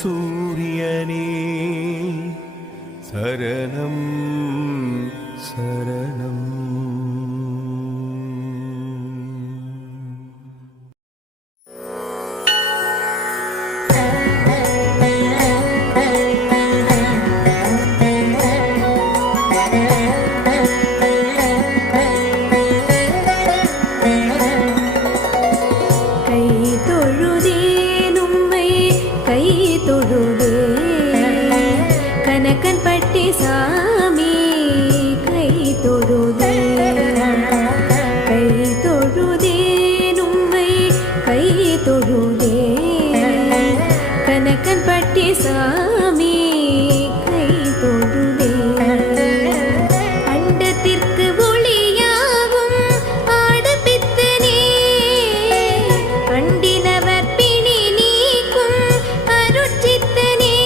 சூரியனே சரணம் சரணம். கனகன்பட்டி சாமி கை தொழுதே, கை தொழுதே உம்மை கை தொழுதே. கனகன்பட்டி சாமி கை தொழுதே. அண்டத்திற்கு ஒளியாகும் ஆடப்பித்தனே, அண்டினவர் பிணி நீக்கும் அருட்சித்தனே.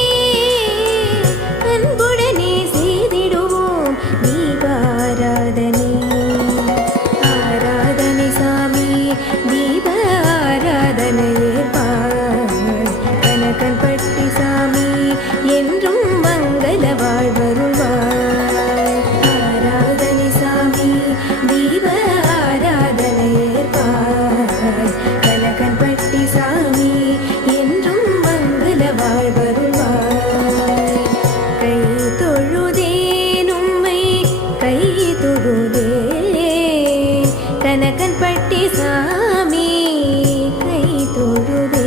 அன்புடனே செய்திடுவோம் தீபாராதனை, ஆராதனை சாமி தீப ஆராதனையே பார். கனகன்பட்டி சாமி என்றும் மங்கள வாழ்வருள்வார். ஆராதனை சாமி தீப ஆராதனையே பார். கனகன்பட்டி சாமி என்றும் மங்கள வாழ்வருள்வார். கை தொழுதேன் உம்மை கை தொழுதே, கனகன்பட்டி சாமி கை தொழுதே.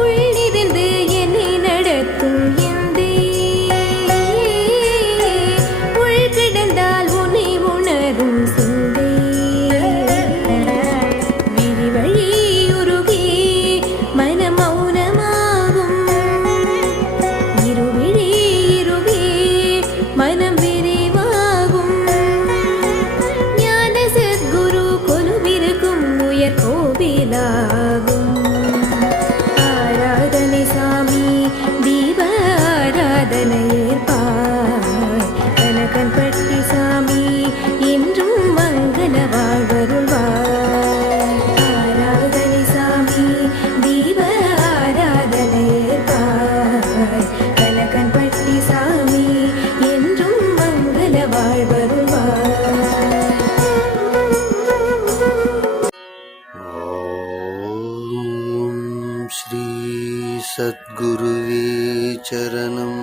உள்ளிருந்து என்னை நடத்தும் எந்தே, உள் கிடந்தால் உன்னை உணரும் சிந்தை. விரிவழி உருகி மனம் மௌனமாகும், இருவிழி இருகி மனம் விரிவாகும். ஞான சத்குரு கொலுவிருக்கும் உயர் கோவிலாகும். ஆராதனை சாமி தீப ஆராதனையே பார். கனகன்பட்டி சாமி என்றும் மங்கள வாழ்வருள்வார். ஆராதனை சாமி தீப ஆராதனையே பார். கனகன்பட்டி சாமி என்றும் மங்கள வாழ்வருள்வார். ஓம் ஸ்ரீ சத்குருவே சரணம்.